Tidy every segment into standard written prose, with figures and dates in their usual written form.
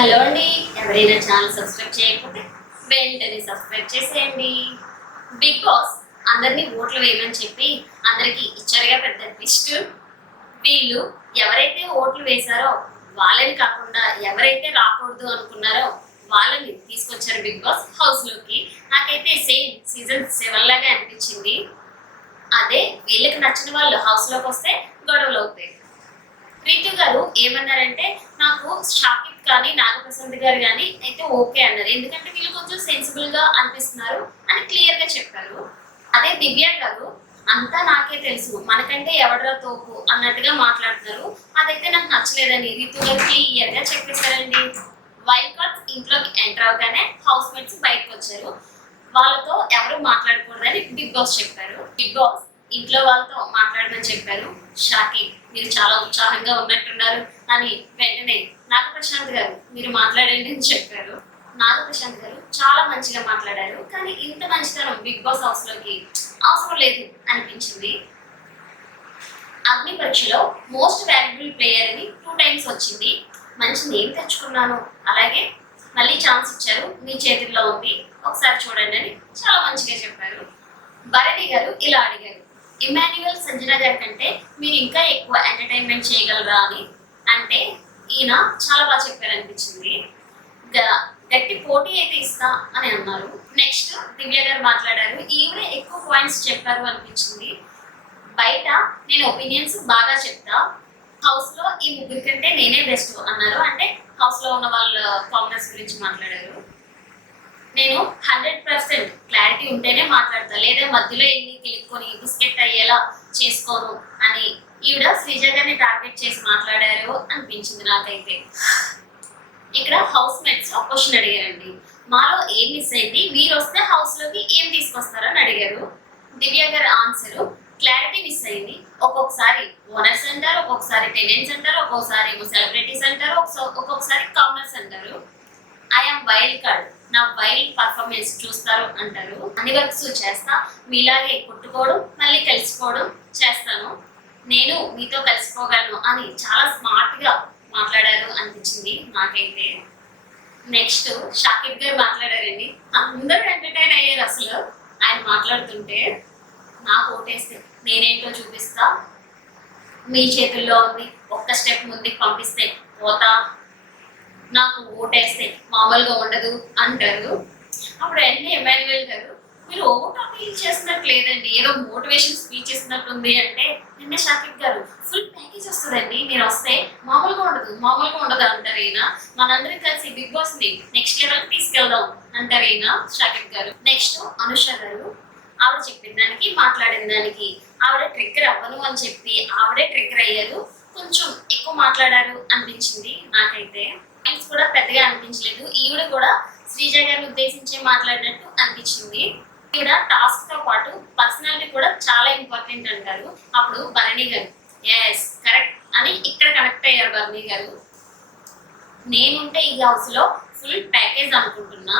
Hello అండి. ఎవరైనా channel subscribe చేయకపోతే వెంటనే సబ్స్క్రైబ్ చేసేయండి. బిగ్ బాస్ అందరినీ ఓట్లు వేయమని చెప్పి అందరికి ఇచ్చారుగా పెద్ద ట్విస్ట్. వీళ్ళు ఎవరైతే ఓట్లు వేశారో వాళ్ళని కాకుండా ఎవరైతే రాకూడదు అనుకున్నారో వాళ్ళని తీసుకొచ్చారు బిగ్ బాస్ హౌస్ లోకి. నాకైతే సేమ్ సీజన్ 7 లాగా అనిపించింది. అదే వీళ్ళకి నచ్చిన వాళ్ళు హౌస్ లోకి వస్తే గొడవలు అవుతాయి. ప్రీతు గారు ఏమన్నారంటే, నాకు షాకిబ్ కానీ నాగప్రసాద్ గారు కానీ అయితే ఓకే అన్నారు, ఎందుకంటే వీళ్ళు కొంచెం సెన్సిబుల్ గా అనిపిస్తున్నారు అని క్లియర్ గా చెప్పారు. అదే దివ్య గారు అంతా నాకే తెలుసు, మనకంటే ఎవడరా తోపు అన్నట్టుగా మాట్లాడుతున్నారు. అదైతే నాకు నచ్చలేదని రీతు గారు క్లియర్ గా చెప్పేశారండి. వైల్డ్ కార్డ్స్ ఇంట్లోకి ఎంటర్ అవగానే హౌస్ మేట్స్ బయటకు వచ్చారు. వాళ్ళతో ఎవరు మాట్లాడకూడదని బిగ్ బాస్ చెప్పారు. బిగ్ బాస్ ఇంట్లో వాళ్ళతో మాట్లాడమని చెప్పారు. షాకి మీరు చాలా ఉత్సాహంగా ఉన్నట్టున్నారు అని వెంటనే నాగప్రశాంత్ గారు మీరు మాట్లాడండి అని చెప్పారు. నాగప్రశాంత్ గారు చాలా మంచిగా మాట్లాడారు, కానీ ఇంత మంచితనం బిగ్ బాస్ హౌస్ లోకి అవసరం లేదు అనిపించింది. అగ్ని పరీక్షలో మోస్ట్ వాల్యుబుల్ ప్లేయర్ అని 2 times వచ్చింది. మంచి నేమ్ తెచ్చుకున్నాను, అలాగే మళ్ళీ ఛాన్స్ ఇచ్చారు, మీ చేతుల్లో ఉంది, ఒకసారి చూడండి అని చాలా మంచిగా చెప్పారు. భరణి గారు ఇలా అడిగారు, ఇమాన్యుయల్ సంజన గారి కంటే మీరు ఇంకా ఎక్కువ ఎంటర్టైన్మెంట్ చేయగలరా అని. అంటే ఈయన చాలా బాగా చెప్పారు అనిపించింది. గట్టి పోటీ అయితే ఇస్తా అని అన్నారు. నెక్స్ట్ దివ్య గారు మాట్లాడారు, ఈవిడే ఎక్కువ పాయింట్స్ చెప్పారు అనిపించింది. బయట నేను ఒపీనియన్స్ బాగా చెప్తా, హౌస్ లో ఈ ముగ్గురి కంటే నేనే బెస్ట్ అన్నారు. అంటే హౌస్ లో ఉన్న వాళ్ళ కాంగ్రెస్ గురించి మాట్లాడారు. నేను 100% క్లారిటీ ఉంటేనే మాట్లాడతా, లేదా మధ్యలో ఎన్ని కిలుక్కొని బిస్కెట్ అయ్యేలా చేసుకోను అని ఈవిడ శ్రీజ గారిని టార్గెట్ చేసి మాట్లాడారు అనిపించింది నాకైతే. ఇక్కడ హౌస్ మేట్స్ క్వశ్చన్ అడిగారండి, మాలో ఏం మిస్ అయింది, మీరు వస్తే హౌస్ లోకి ఏం తీసుకొస్తారని అడిగారు. దివ్య గారి ఆన్సర్, క్లారిటీ మిస్ అయింది. ఒక్కొక్కసారి ఓనర్స్ అంటారు, ఒక్కొక్కసారి టెనెంట్స్ అంటారు, ఒక్కొక్కసారి సెలబ్రిటీస్ అంటారు, ఒక్కొక్కసారి కామనర్స్ అంటారు. ఐఎమ్ వైల్డ్ కార్డ్, నా వైల్డ్ పర్ఫార్మెన్స్ చూస్తారు అంటారు. అన్ని వర్క్స్ చేస్తా, మీలాగే కొట్టుకోవడం మళ్ళీ కలిసిపోవడం చేస్తాను, నేను మీతో కలిసిపోగలను అని చాలా స్మార్ట్ గా మాట్లాడారు అనిపించింది నాకైతే. నెక్స్ట్ షాకిబ్ గారు మాట్లాడారండి, అందరూ ఎంటర్టైన్ అయ్యారు అసలు ఆయన మాట్లాడుతుంటే. నాకు ఓటేస్తే నేనేంటో చూపిస్తా, మీ చేతుల్లో ఉంది, ఒక్క స్టెప్ ముందుకు పంపిస్తే పోతా, నాకు ఓటేస్తే మామూలుగా ఉండదు అంటారు. అప్పుడు వెంటనే ఎమాన్యుయల్ గారు, మీరు ఓట్ అపీల్ చేస్తున్నట్టు లేదండి, ఏదో మోటివేషన్ స్పీచ్ ఇస్తున్నట్టుంది అంటే, నిన్న షాకిబ్ గారు ఫుల్ ప్యాకేజ్ వస్తుందండి, నేను వస్తే మామూలుగా ఉండదు అంటారు ఈయన. మనందరం కలిసి బిగ్ బాస్ ని నెక్స్ట్ లెవెల్ తీసుకెళ్దాం అంటారు ఈయన షాకిబ్ గారు. నెక్స్ట్ అనుష గారు, ఆవిడ చెప్పిన దానికి మాట్లాడిన దానికి ఆవిడ ట్రిగ్గర్ అవ్వను అని చెప్పి ఆవిడే ట్రిగ్గర్ అయ్యారు, కొంచెం ఎక్కువ మాట్లాడారు అనిపించింది నాకైతే. పాయింట్స్ కూడా పెద్దగా అనిపించలేదు. ఈవిడ కూడా శ్రీజ గారిని ఉద్దేశించి మాట్లాడినట్టు అనిపించింది. ఈవిడ టాస్క్ తో పాటు పర్సనాలిటీ కూడా చాలా ఇంపార్టెంట్ అంటారు. అప్పుడు భరణి గారు ఎస్ కరెక్ట్ అని ఇక్కడ కనెక్ట్ అయ్యారు. భరణి గారు, నేనుంటే ఈ హౌస్ లో ఫుల్ ప్యాకేజ్ అనుకుంటున్నా,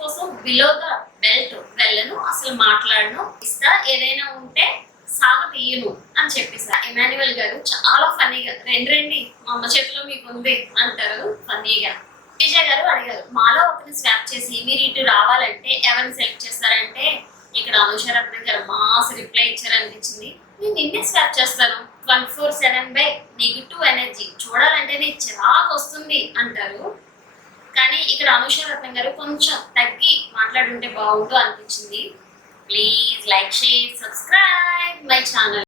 కోసం బిలో ద బెల్ట్ వెళ్ళను, అసలు మాట్లాడను, ఇస్తా, ఏదైనా ఉంటే సాగ తీయను అని చెప్పేసారు. ఎమాన్యుయల్ గారు చాలా ఫన్నీగా, రండి మా అమ్మ చేతిలో మీకు ఉంది అంటారు ఫన్నీగా. శ్రీజ గారు అడిగారు, మాలో ఒకరిని స్వాప్ చేసి మీరు ఇటు రావాలంటే ఎవరిని సెలెక్ట్ చేస్తారంటే, ఇక్కడ అనుషరత్న గారు మాస్ రిప్లై ఇచ్చారనిపించింది, నేను నిన్నే స్వాప్ చేస్తాను, 24/7 నెగిటివ్ ఎనర్జీ చూడాలంటేనే చిరాకు వస్తుంది అంటారు. కానీ ఇక్కడ అనుషరత్న గారు కొంచెం తగ్గి మాట్లాడుంటే బాగుండు అనిపించింది. Please like, share, subscribe my channel.